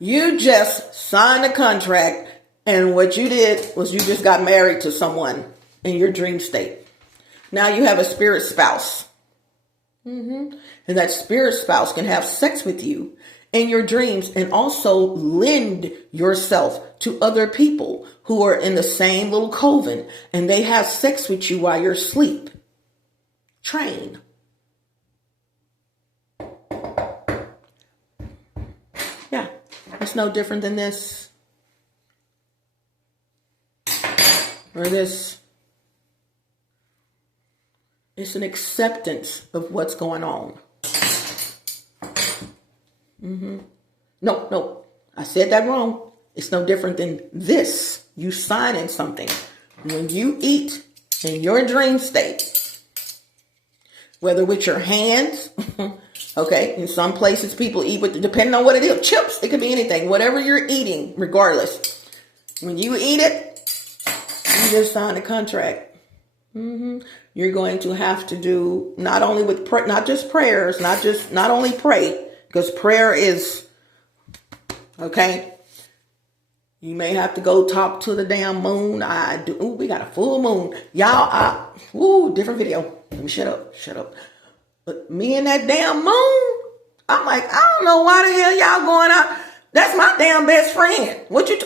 You just signed a contract, and what you did was you just got married to someone in your dream state. Now you have a spirit spouse. And that spirit spouse can have sex with you in your dreams and also lend yourself to other people who are in the same little coven, and they have sex with you while you're asleep. Train. Yeah, it's no different than this or this. It's an acceptance of what's going on. No, I said that wrong. It's no different than this. You signing something. When you eat in your dream state, whether with your hands, okay, in some places people eat with, depending on what it is, chips, it could be anything, whatever you're eating, regardless. When you eat it, you just sign a contract. You're going to have to do not only with not just prayers, not only pray, because prayer is okay. You may have to go talk to the damn moon. We got a full moon, y'all. Different video. Let me shut up. But me and that damn moon, I'm like, I don't know why the hell y'all going out. That's my damn best friend. What you?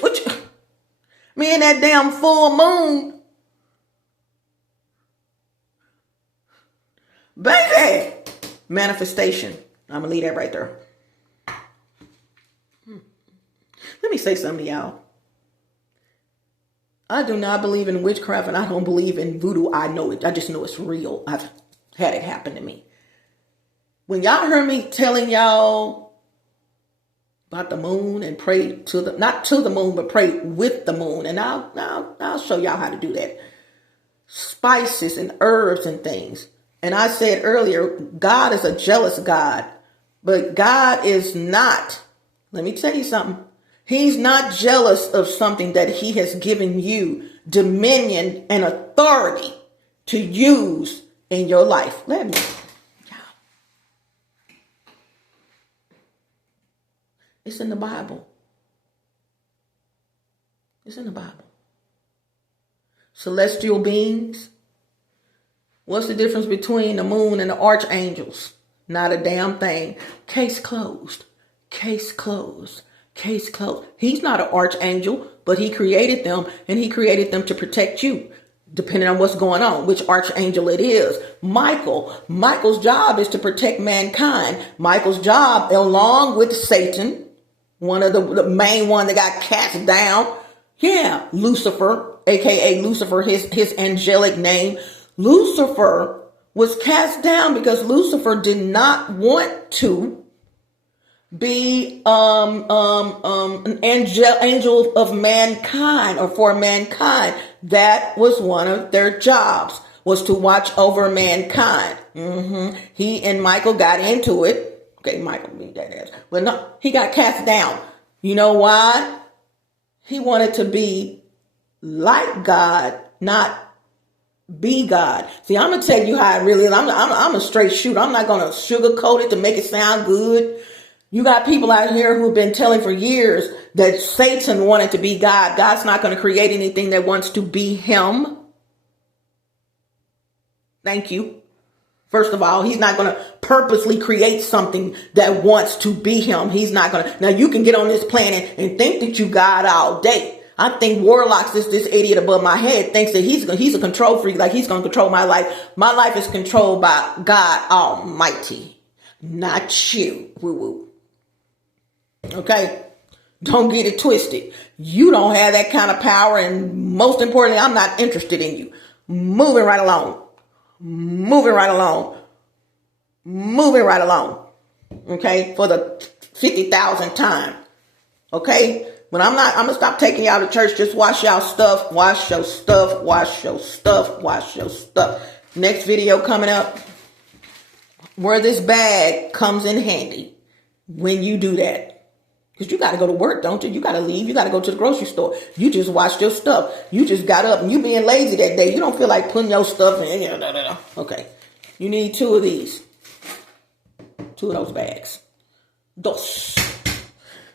Me and that damn full moon. Baby, manifestation. I'm gonna leave that right there. Let me say something to y'all. I do not believe in witchcraft and I don't believe in voodoo. I know it. I just know it's real. I've had it happen to me. When y'all heard me telling y'all about the moon and pray to the, not to the moon, but pray with the moon. And I'll show y'all how to do that. Spices and herbs and things. And I said earlier, God is a jealous God, but God is not. Let me tell you something. He's not jealous of something that he has given you dominion and authority to use in your life. Let me. It's in the Bible. It's in the Bible. Celestial beings. What's the difference between the moon and the archangels? Not a damn thing. Case closed. Case closed. Case closed. He's not an archangel, but he created them, and he created them to protect you, depending on what's going on, which archangel it is. Michael's job is to protect mankind. Michael's job, along with Satan, one of the main one that got cast down. Yeah, Lucifer, aka Lucifer, his angelic name. Lucifer was cast down because Lucifer did not want to be an angel of mankind or for mankind. That was one of their jobs, was to watch over mankind. He and Michael got into it. Okay, Michael beat that ass. But no, he got cast down. You know why? He wanted to be like God, not be God. See, I'm going to tell you how it really is. I'm a straight shooter. I'm not going to sugarcoat it to make it sound good. You got people out here who've been telling for years that Satan wanted to be God. God's not going to create anything that wants to be him. Thank you. First of all, he's not going to purposely create something that wants to be him. He's not going to. Now, you can get on this planet and think that you God all day. I think Warlock's this idiot above my head thinks that he's a control freak, like he's going to control my life. My life is controlled by God Almighty, not you. Woo-woo. Okay? Don't get it twisted. You don't have that kind of power, and most importantly, I'm not interested in you. Moving right along. Okay? For the 50,000th time. Okay? But I'm going to stop taking y'all to church. Just wash y'all stuff. Wash your stuff. Next video coming up, where this bag comes in handy when you do that. Because you got to go to work, don't you? You got to leave. You got to go to the grocery store. You just washed your stuff. You just got up and you being lazy that day. You don't feel like putting your stuff in. Okay. You need 2 of these. 2 of those bags. Dos.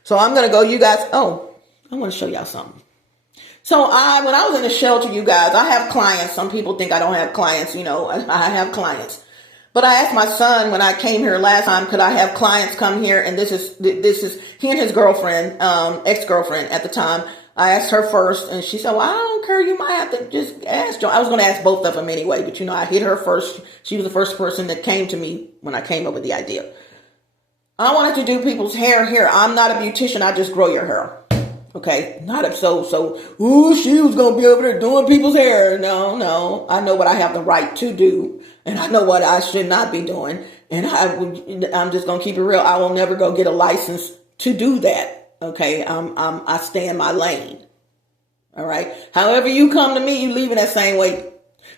So I'm going to go, you guys. Oh, I want to show y'all something. So when I was in the shelter, you guys, I have clients. Some people think I don't have clients. You know, I have clients. But I asked my son when I came here last time, could I have clients come here? And this is he and his girlfriend, ex-girlfriend at the time. I asked her first, and she said, well, I don't care. You might have to just ask John. I was going to ask both of them anyway, but I hit her first. She was the first person that came to me when I came up with the idea. I wanted to do people's hair here. I'm not a beautician. I just grow your hair. Okay, not if so, ooh, she was going to be over there doing people's hair. No, I know what I have the right to do, and I know what I should not be doing, and I'm just going to keep it real. I will never go get a license to do that. Okay, I stay in my lane. All right. However you come to me, you leave it that same way.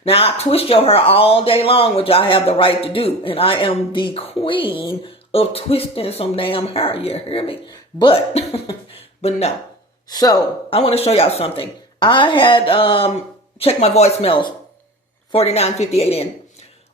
Now I twist your hair all day long, which I have the right to do, and I am the queen of twisting some damn hair. You hear me? But, but no. So I want to show y'all something. I had checked my voicemails, 4958 in,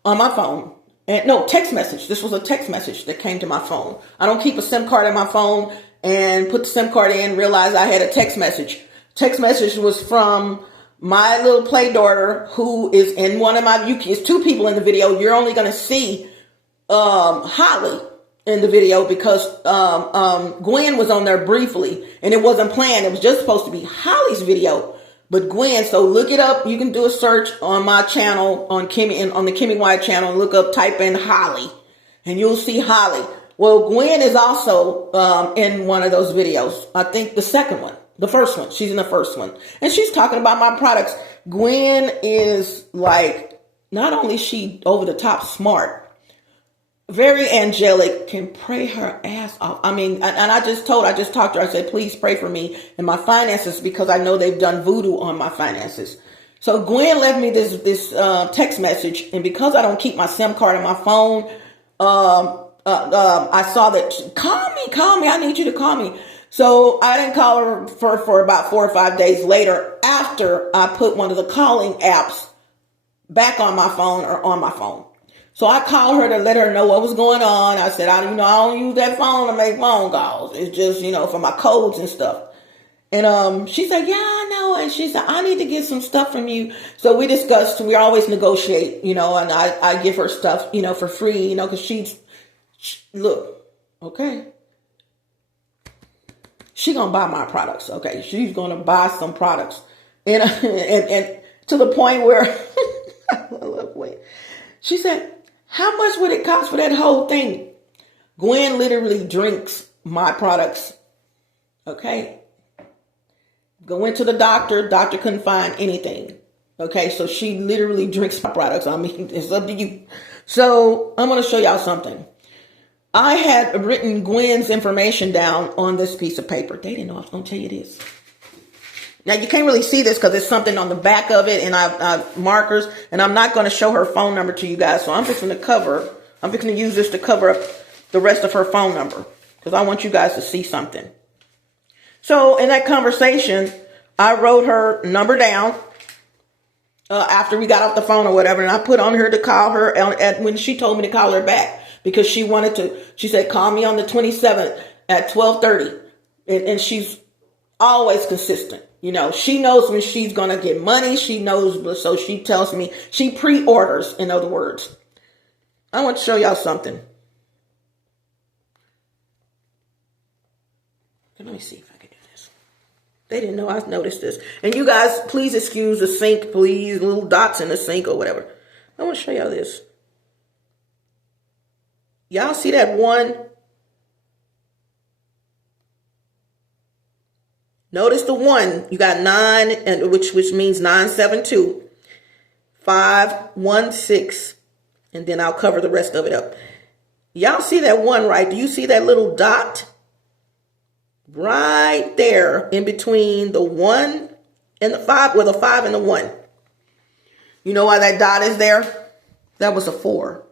on my phone. And no, text message. This was a text message that came to my phone. I don't keep a SIM card in my phone and put the SIM card in, realize I had a text message. Text message was from my little play daughter, who is in one of my, it's two people in the video. You're only going to see Holly in the video because Gwen was on there briefly, and it wasn't planned. It was just supposed to be Holly's video, but Gwen. So look it up. You can do a search on my channel on the KimMeWyatt channel. Look up, type in Holly, and you'll see Holly. Well, Gwen is also in one of those videos. I think the second one, the first one. She's in the first one, and she's talking about my products. Gwen is like, not only is she over the top smart, very angelic, can pray her ass off. I mean, and I just talked to her. I said, please pray for me and my finances, because I know they've done voodoo on my finances. So Gwen left me this text message, and because I don't keep my SIM card in my phone, I saw that, call me, I need you to call me. So I didn't call her for about 4 or 5 days later, after I put one of the calling apps back on my phone or on my phone. So I called her to let her know what was going on. I said, I don't use that phone to make phone calls. It's just, for my codes and stuff. And she said, yeah, I know. And she said, I need to get some stuff from you. So we discussed, we always negotiate, and I give her stuff, for free, because look, okay. She gonna buy my products, okay? She's gonna buy some products. And to the point where, she said, how much would it cost for that whole thing? Gwen literally drinks my products. Okay. Went to the doctor couldn't find anything. Okay. So she literally drinks my products. I mean, it's up to you. So I'm going to show y'all something. I had written Gwen's information down on this piece of paper. They didn't know I was going to tell you this. Now, you can't really see this because there's something on the back of it, and I markers, and I'm not going to show her phone number to you guys. So I'm fixing to use this to cover up the rest of her phone number, because I want you guys to see something. So in that conversation, I wrote her number down after we got off the phone or whatever, and I put on her to call her when she told me to call her back, because she said, call me on the 27th at 12:30, and she's always consistent. She knows when she's going to get money. She knows. So she tells me, she pre-orders, in other words. I want to show y'all something. Let me see if I can do this. They didn't know I noticed this. And you guys, please excuse the sink, please. Little dots in the sink or whatever. I want to show y'all this. Y'all see that one? Notice the one. You got 9, and which means 972 516, and then I'll cover the rest of it up. Y'all see that one, right? Do you see that little dot right there in between the 1 and the 5, or the 5 and the 1? You know why that dot is there? That was a 4.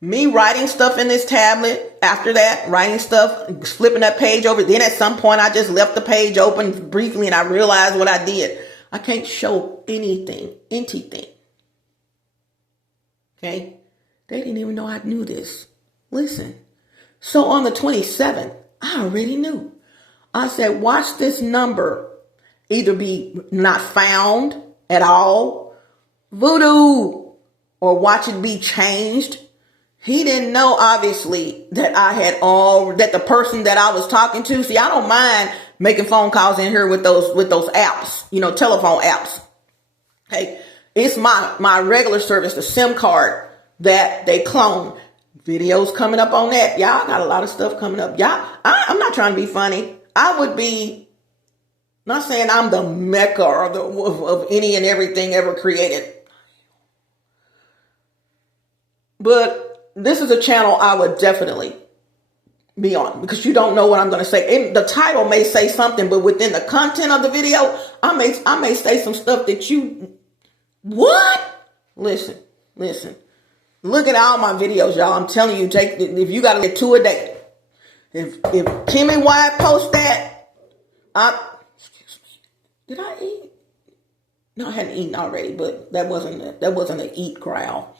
Me writing stuff in this tablet, after that, writing stuff, flipping that page over. Then at some point, I just left the page open briefly, and I realized what I did. I can't show anything. Okay? They didn't even know I knew this. Listen. So on the 27th, I already knew. I said, watch this number either be not found at all, voodoo, or watch it be changed. He didn't know, obviously, that that the person that I was talking to. See, I don't mind making phone calls in here with those apps, telephone apps. Hey, it's my regular service, the SIM card that they clone. Videos coming up on that. Y'all got a lot of stuff coming up. I'm not trying to be funny. I would be, not saying I'm the mecca of any and everything ever created. But this is a channel I would definitely be on, because you don't know what I'm going to say. The title may say something, but within the content of the video, I may say some stuff that what? Listen. Look at all my videos, y'all. I'm telling you, if you got to get 2 a day. If KimMeWyatt post that, excuse me, did I eat? No, I hadn't eaten already, but that wasn't an eat growl.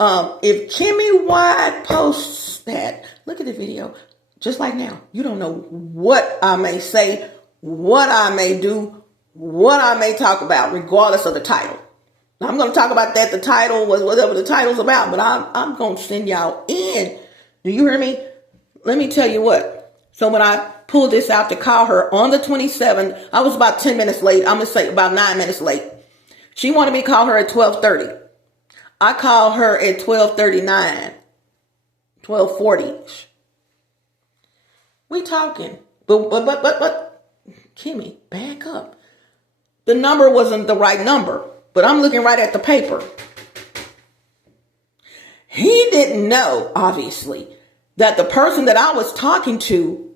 If KimMeWyatt posts that, look at the video, just like now. You don't know what I may say, what I may do, what I may talk about, regardless of the title. I'm going to talk about that. The title was whatever the title's about, but I'm going to send y'all in. Do you hear me? Let me tell you what. So when I pulled this out to call her on the 27th, I was about 10 minutes late. I'm going to say about 9 minutes late. She wanted me to call her at 12:30. I called her at 12:39, 12:40. We talking, but Kimmy, back up. The number wasn't the right number. But I'm looking right at the paper. He didn't know, obviously, that the person that I was talking to,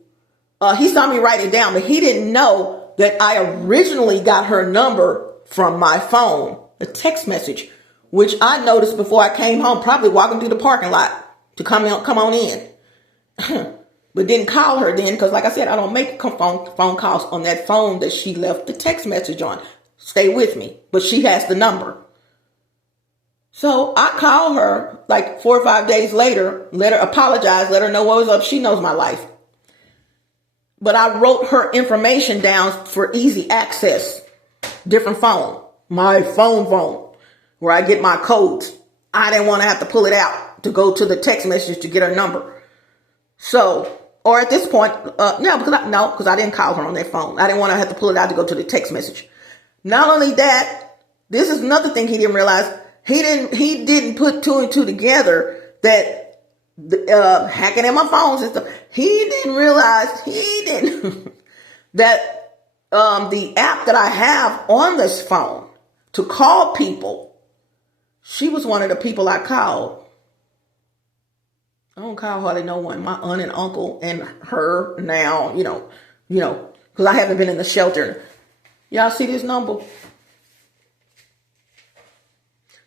he saw me write it down, but he didn't know that I originally got her number from my phone, a text message, which I noticed before I came home, probably walking through the parking lot to come on in. But didn't call her then, because like I said, I don't make phone calls on that phone that she left the text message on. Stay with me. But she has the number. So I called her like 4 or 5 days later, let her apologize, let her know what was up. She knows my life. But I wrote her information down for easy access. Different phone. My phone, where I get my codes. I didn't want to have to pull it out to go to the text message to get her number. So, or at this point, because I didn't call her on that phone. I didn't want to have to pull it out to go to the text message. Not only that, this is another thing he didn't realize. He didn't put 2 and 2 together that hacking at my phones and stuff. He didn't realize that the app that I have on this phone to call people, she was one of the people I called. I don't call hardly no one. My aunt and uncle and her now, because I haven't been in the shelter. Y'all see this number?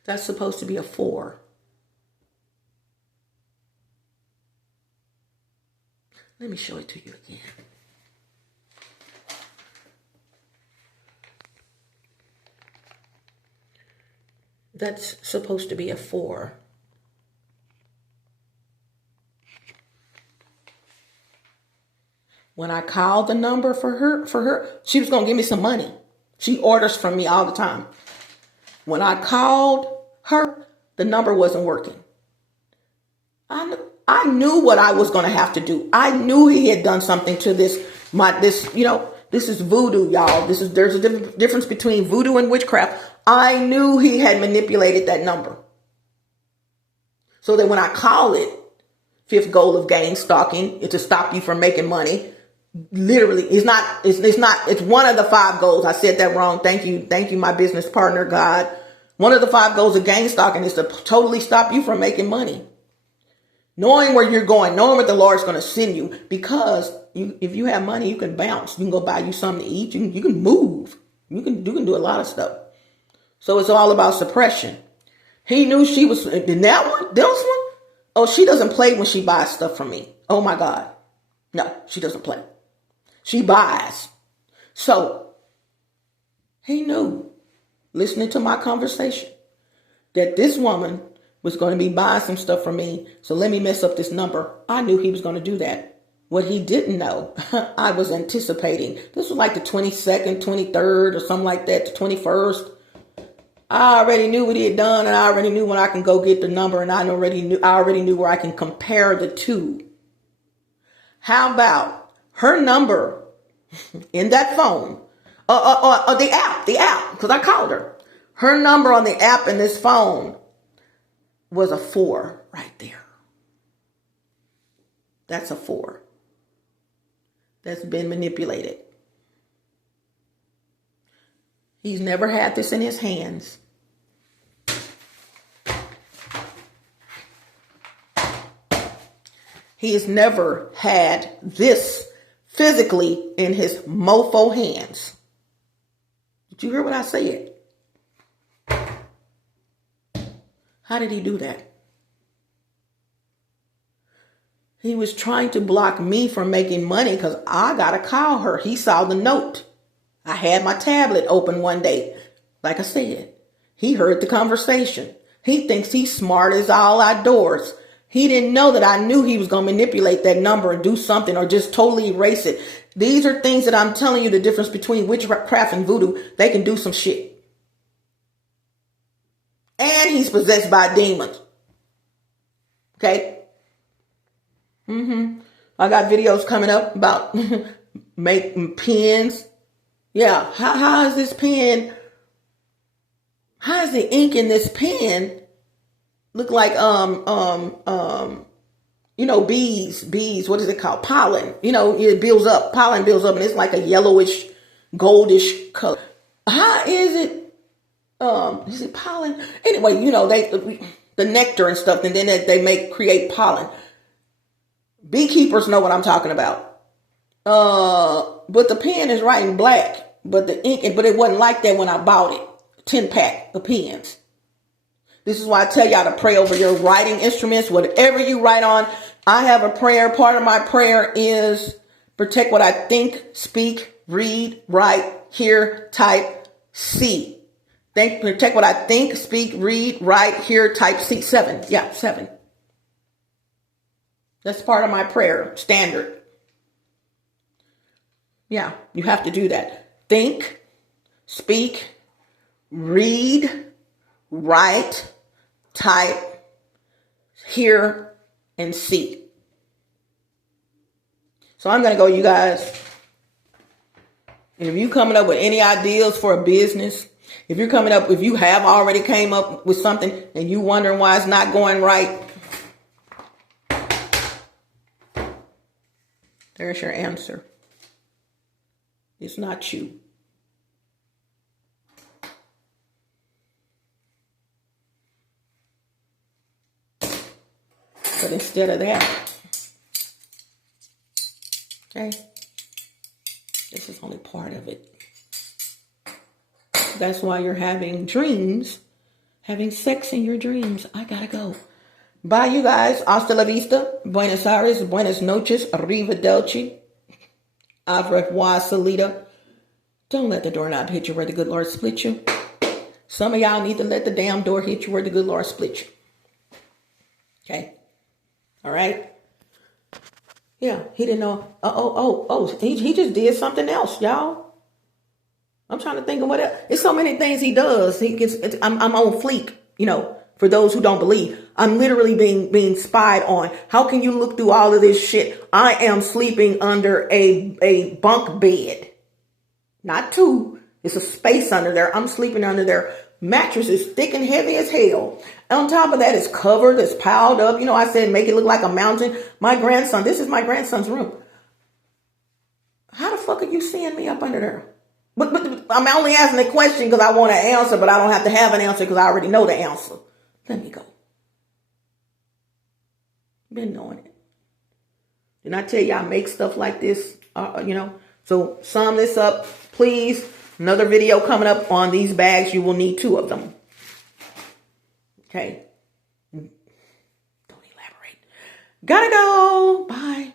That's supposed to be a 4. Let me show it to you again. That's supposed to be a 4. When I called the number for her, she was going to give me some money. She orders from me all the time. When I called her, the number wasn't working. I knew what I was going to have to do. I knew he had done something to this. This is voodoo, y'all. There's a difference between voodoo and witchcraft. I knew he had manipulated that number. So that when I call it, 5th goal of gain stalking is to stop you from making money. Literally, it's one of the 5 goals. I said that wrong. Thank you, my business partner, God. One of the 5 goals of gain stalking is to totally stop you from making money. Knowing where you're going, knowing what the Lord's going to send you, because if you have money, you can bounce. You can go buy you something to eat. You can move. You can do a lot of stuff. So it's all about suppression. He knew she was in that one, this one. Oh, she doesn't play when she buys stuff from me. Oh my God. No, she doesn't play. She buys. So he knew, listening to my conversation, that this woman was going to be buying some stuff from me. So let me mess up this number. I knew he was going to do that. What he didn't know, I was anticipating. This was like the 22nd, 23rd or something like that, the 21st. I already knew what he had done, and I already knew when I can go get the number, and I already knew where I can compare the two. How about her number in that phone, the app, because I called her. Her number on the app in this phone was a 4 right there. That's a 4. That's been manipulated. He's never had this in his hands. He has never had this physically in his mofo hands. Did you hear what I said? How did he do that? He was trying to block me from making money because I got to call her. He saw the note. I had my tablet open one day. Like I said, he heard the conversation. He thinks he's smart as all outdoors. He didn't know that I knew he was going to manipulate that number and do something or just totally erase it. These are things that I'm telling you the difference between witchcraft and voodoo. They can do some shit. And he's possessed by demons. Okay? I got videos coming up about making pens. Yeah, how is this pen? How is the ink in this pen look like bees, what is it called? Pollen. It builds up. Pollen builds up and it's like a yellowish, goldish color. How is it? Is it pollen? Anyway, the nectar and stuff, and then they create pollen. Beekeepers know what I'm talking about. But the pen is writing black, but the ink, but it wasn't like that when I bought it. 10-pack of pens. This is why I tell y'all to pray over your writing instruments, whatever you write on. I have a prayer. Part of my prayer is protect what I think, speak, read, write, hear, type, see. Protect what I think, speak, read, write, hear, type, see. 7. Yeah, 7. That's part of my prayer standard. Yeah, you have to do that. Think, speak, read, write, type, hear, and see. So I'm going to go, you guys. And if you coming up with any ideas for a business, if you have already came up with something and you wondering why it's not going right, there's your answer. It's not you. But instead of that, okay, this is only part of it. That's why you're having dreams, having sex in your dreams. I gotta go. Bye, you guys. Hasta la vista. Buenos Aires. Buenas noches. Arrivederci. Au revoir, Salida. Don't let the doorknob hit you where the good Lord split you. Some of y'all need to let the damn door hit you where the good Lord split you. Okay? All right? Yeah, he didn't know. He just did something else, y'all. I'm trying to think of what else. There's so many things he does. I'm on fleek, for those who don't believe. I'm literally being spied on. How can you look through all of this shit? I am sleeping under a bunk bed. Not 2. It's a space under there. I'm sleeping under there. Mattress is thick and heavy as hell. On top of that, it's covered. It's piled up. I said make it look like a mountain. This is my grandson's room. How the fuck are you seeing me up under there? But I'm only asking the question because I want an answer, but I don't have to have an answer because I already know the answer. Let me go. Been knowing it. Didn't I tell you I make stuff like this? So sum this up, please. Another video coming up on these bags. You will need 2 of them. Okay. Don't elaborate. Gotta go. Bye.